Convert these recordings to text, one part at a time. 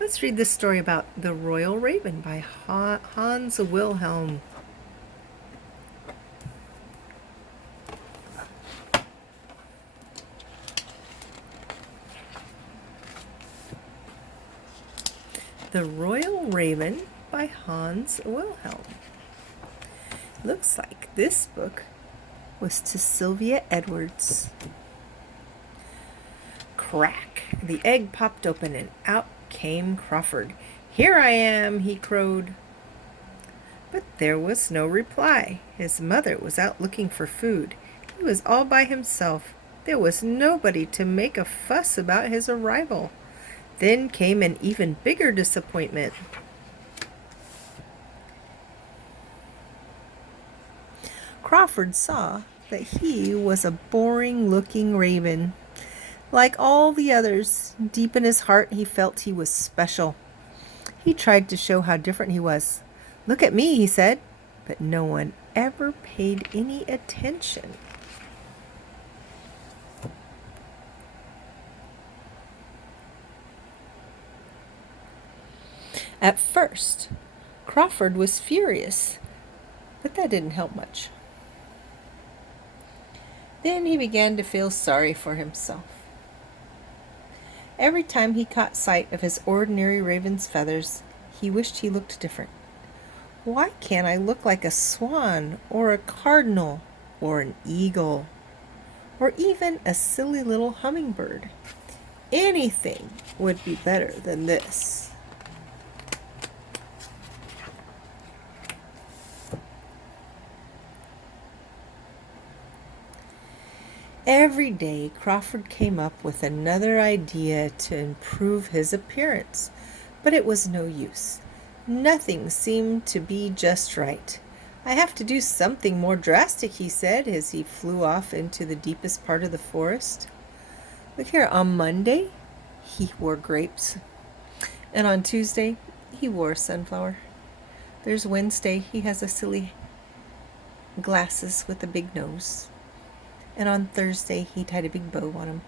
Let's read this story about the Royal Raven by Hans Wilhelm. The Royal Raven by Hans Wilhelm. Looks like this book was to Sylvia Edwards. Crack! The egg popped open and out came Crawford. "Here I am," he crowed. But there was no reply. His mother was out looking for food. He was all by himself. There was nobody to make a fuss about his arrival. Then came an even bigger disappointment. Crawford saw that he was a boring-looking raven. Like all the others, deep in his heart he felt he was special. He tried to show how different he was. "Look at me," he said, but no one ever paid any attention. At first, Crawford was furious, but that didn't help much. Then he began to feel sorry for himself. Every time he caught sight of his ordinary raven's feathers, he wished he looked different. Why can't I look like a swan, or a cardinal, or an eagle, or even a silly little hummingbird? Anything would be better than this. Every day, Crawford came up with another idea to improve his appearance, but it was no use. Nothing seemed to be just right. "I have to do something more drastic," he said as he flew off into the deepest part of the forest. Look here, on Monday, he wore grapes. And on Tuesday, he wore a sunflower. There's Wednesday, he has a silly glasses with a big nose. And on Thursday, he tied a big bow on him.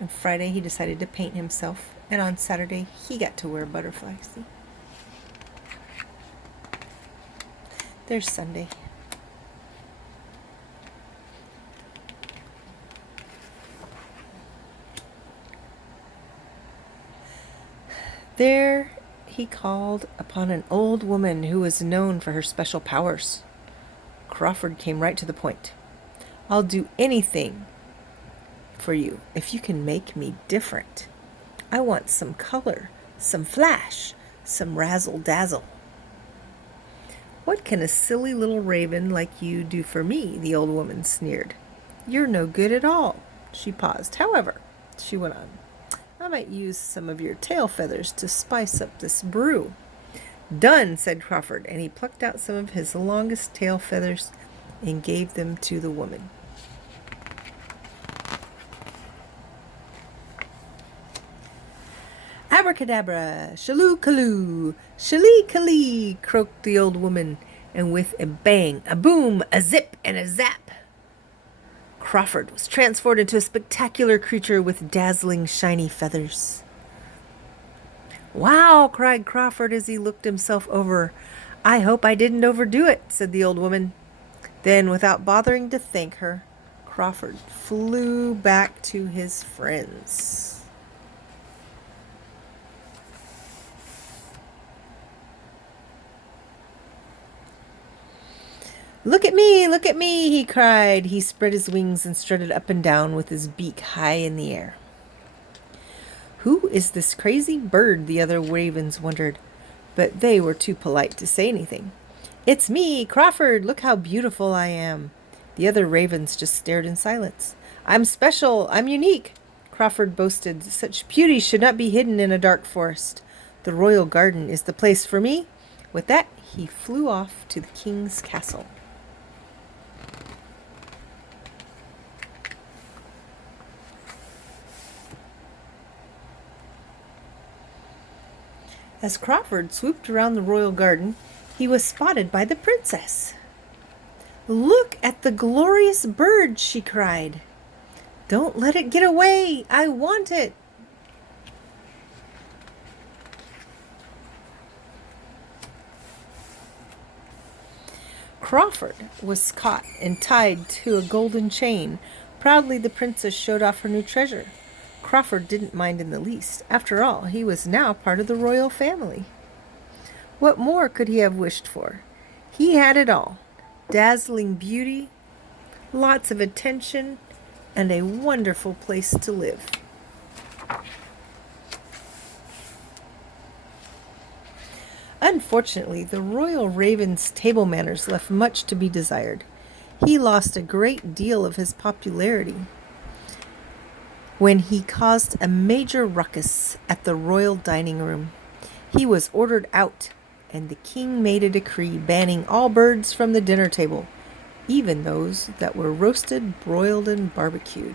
And Friday, he decided to paint himself. And on Saturday, he got to wear butterflies. See? There's Sunday. There he called upon an old woman who was known for her special powers. Crawford came right to the point. "I'll do anything for you if you can make me different. I want some color, some flash, some razzle-dazzle." "What can a silly little raven like you do for me?" the old woman sneered. "You're no good at all." She paused. "However," she went on, "I might use some of your tail feathers to spice up this brew." "Done," said Crawford, and he plucked out some of his longest tail feathers and gave them to the woman. "Abracadabra, shaloo-kaloo, shalee-kalee," croaked the old woman, and with a bang, a boom, a zip, and a zap, Crawford was transformed into a spectacular creature with dazzling, shiny feathers. "Wow!" cried Crawford as he looked himself over. "I hope I didn't overdo it," said the old woman. Then, without bothering to thank her, Crawford flew back to his friends. "Look at me," he cried. He spread his wings and strutted up and down with his beak high in the air. Who is this crazy bird? The other ravens wondered, but they were too polite to say anything. "It's me, Crawford. Look how beautiful I am." The other ravens just stared in silence. "I'm special. I'm unique," Crawford boasted. "Such beauty should not be hidden in a dark forest. The royal garden is the place for me." With that, he flew off to the king's castle. As Crawford swooped around the royal garden, he was spotted by the princess. "Look at the glorious bird," she cried. "Don't let it get away. I want it." Crawford was caught and tied to a golden chain. Proudly, the princess showed off her new treasure. Crawford didn't mind in the least. After all, he was now part of the royal family. What more could he have wished for? He had it all: dazzling beauty, lots of attention, and a wonderful place to live. Unfortunately, the royal raven's table manners left much to be desired. He lost a great deal of his popularity when he caused a major ruckus at the royal dining room. He was ordered out, and the king made a decree banning all birds from the dinner table, even those that were roasted, broiled, and barbecued.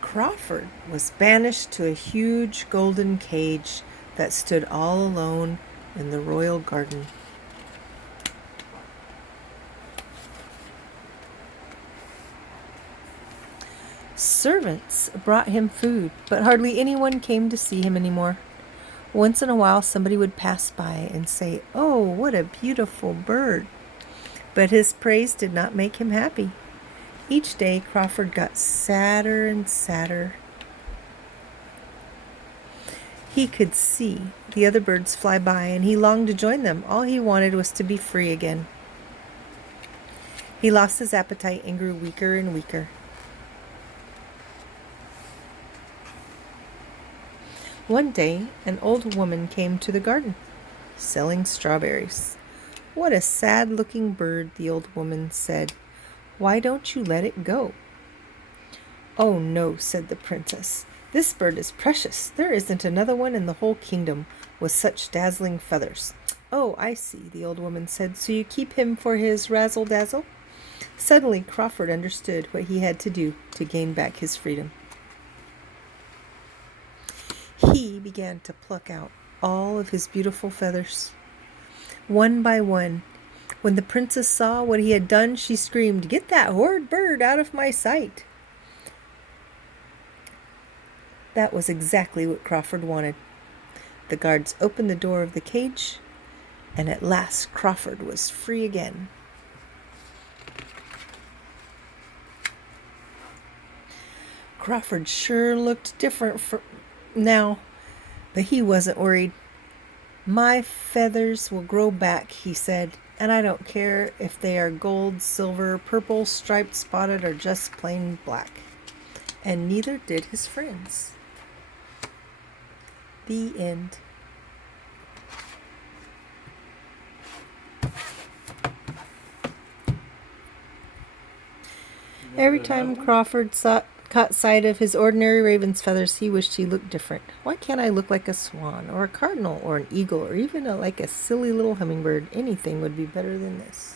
Crawford was banished to a huge golden cage that stood all alone in the royal garden. Servants brought him food, but hardly anyone came to see him anymore. Once in a while, somebody would pass by and say, "Oh, what a beautiful bird!" But his praise did not make him happy. Each day, Crawford got sadder and sadder. He could see the other birds fly by, and he longed to join them. All he wanted was to be free again. He lost his appetite and grew weaker and weaker. One day, an old woman came to the garden, selling strawberries. "What a sad-looking bird," the old woman said. "Why don't you let it go?" "Oh, no," said the princess. "This bird is precious. There isn't another one in the whole kingdom with such dazzling feathers." "Oh, I see," the old woman said. "So you keep him for his razzle-dazzle?" Suddenly, Crawford understood what he had to do to gain back his freedom. He began to pluck out all of his beautiful feathers, one by one. When the princess saw what he had done, she screamed, "Get that horrid bird out of my sight!" That was exactly what Crawford wanted. The guards opened the door of the cage, and at last Crawford was free again. Crawford sure looked different now, but he wasn't worried. "My feathers will grow back," he said, "and I don't care if they are gold, silver, purple, striped, spotted, or just plain black." And neither did his friends. The end. Every time Crawford caught sight of his ordinary raven's feathers, he wished he looked different. Why can't I look like a swan, or a cardinal, or an eagle, or even like a silly little hummingbird? Anything would be better than this.